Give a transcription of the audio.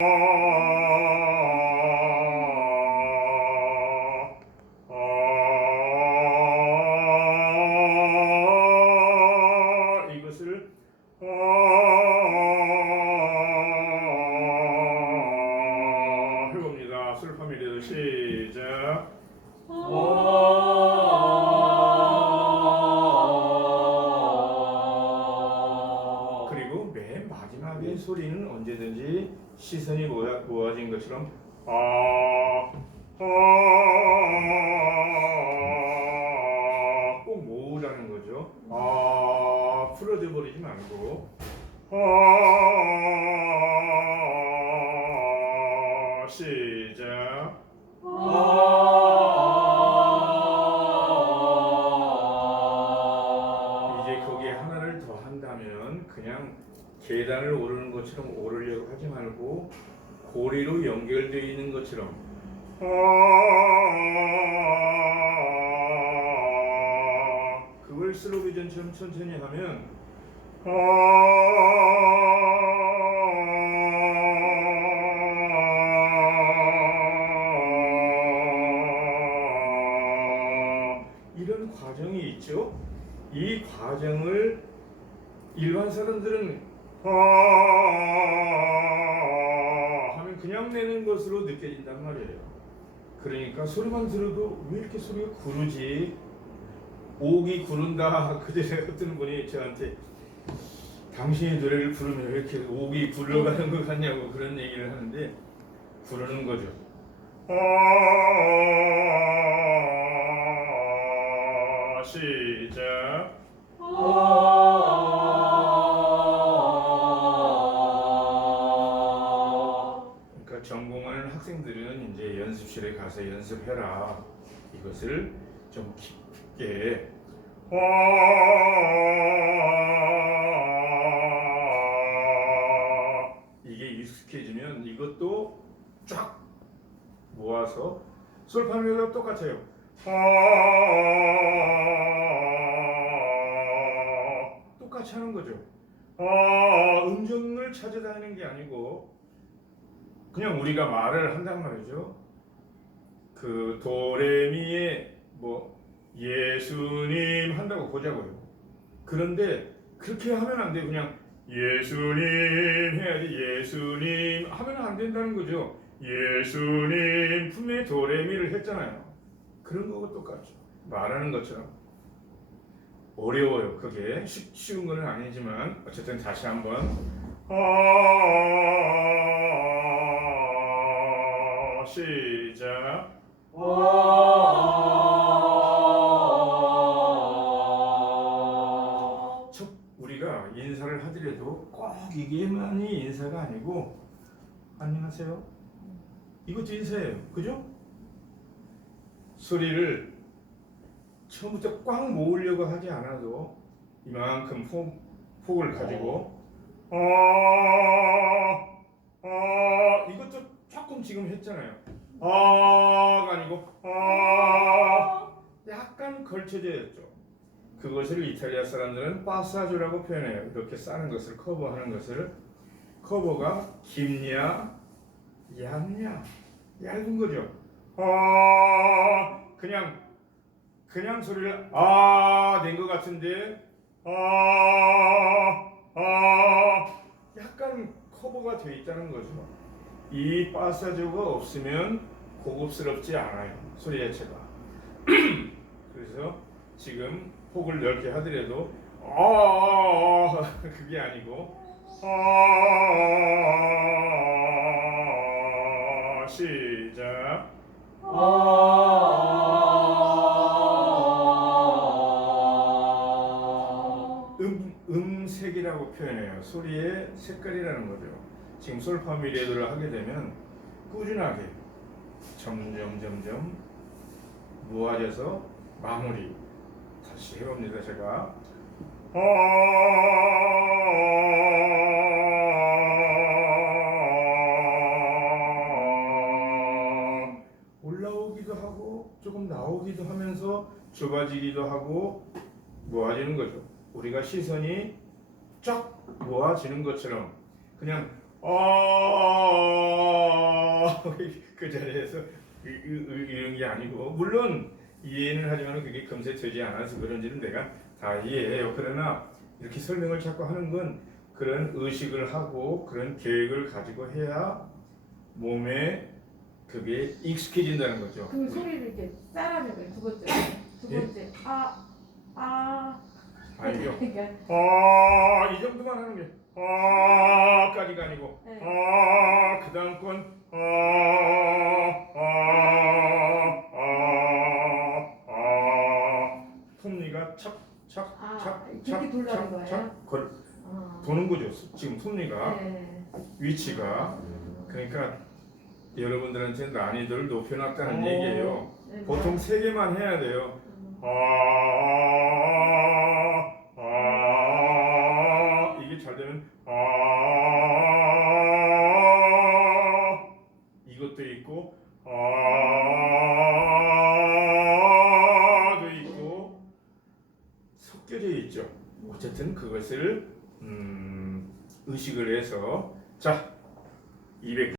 아, 소리는 언제든지 시선이 모아, 모아진 것처럼 아, 아, 꼭 모으라는 거죠. 아, 풀어져 버리지 말고 아, 시작. 이 것처럼 오르려고 하지 말고 고리로 연결되어 있는 것처럼 아, 그걸 슬로비전처럼 천천히 하면 아, 이런 과정이 있죠. 이 과정을 일반 사람들은 아 하면 그냥 내는 것으로 느껴진단 말이에요. 그러니까 소리만 들어도 왜 이렇게 소리가 구르지? 옥이 구른다. 그전에 어떤 분이 저한테 당신이 노래를 부르면 왜 이렇게 옥이 굴러가는 것 같냐고 그런 얘기를 하는데 구르는 거죠. 아, 시 연습실에 가서 연습해라. 이것을 좀 깊게 이게 익숙해지면 이것도 쫙 모아서 솔파미오랑 똑같아요. 똑같이 하는 거죠. 아, 음정을 찾아다니는 게 아니고 그냥 우리가 말을 한단 말이죠. 그 도레미의 뭐 예수님 한다고 보자고요. 그런데 그렇게 하면 안 돼. 그냥 예수님 해야지. 예수님 하면 안 된다는 거죠. 예수님 분명히 도레미를 했잖아요. 그런 거고 똑같죠. 말하는 것처럼 어려워요. 그게 쉽, 쉬운 건 아니지만 어쨌든 다시 한번 아 시작. 첫 우리가 인사를 하더라도 꼭 이게만이 인사가 아니고 안녕하세요. 이것도 인사예요. 그죠? 소리를 처음부터 꽉 모으려고 하지 않아도 이만큼 폭, 폭을 가지고 아, 아 이것도 조금 지금 했잖아요. 아가 아니고 아 약간 걸쳐져 있죠. 그것을 이탈리아 사람들은 파사조라고 표현해요. 이렇게 싸는 것을 커버하는 것을 커버가 깊냐 얇냐 얇은 거죠. 아 그냥 그냥 소리를 아낸 것 같은데 아아 약간 커버가 돼 있다는 거죠. 이 파사조가 없으면 고급스럽지 않아요 소리 자체가. 그래서 지금 폭을 넓게 하더라도 아 그게 아니고 아 시작 음 음색이라고 표현해요 소리의 색깔이라는 거죠 지금 솔파미레도를 하게 되면 꾸준하게 점점 점점 모아져서 마무리. 다시 해봅니다 제가. 올라오기도 하고 조금 나오기도 하면서 좁아지기도 하고 모아지는 거죠. 우리가 시선이 쫙 모아지는 것처럼 그냥 아, 그 자리에서 이- 이런 게 아니고 물론 이해는 하지만 그게 금세 되지 않아서 그런지는 내가 다 이해해요. 그러나 이렇게 설명을 자꾸 하는 건 그런 의식을 하고 그런 계획을 가지고 해야 몸에 그게 익숙해진다는 거죠. 그 소리를 이렇게 거예요. 두 번째. 두 예? 번째. 아, 아. 아니죠. 그러니까 아, 이 정도만 하는 게 아까지가 아니고 네. 아, 그 다음 건 아, 아, 아, 아, 톱니가 착, 착, 아, 착, 돌라는 착, 거예요? 착, 걸, 아. 도는 거죠. 지금 톱니가 네. 위치가 그러니까 여러분들한테 난이도를 높여놨다는 오. 얘기예요. 네, 보통 세 개만 해야 돼요. 음. 아, 아, 어쨌든 그것을 음, 의식을 해서 자 200.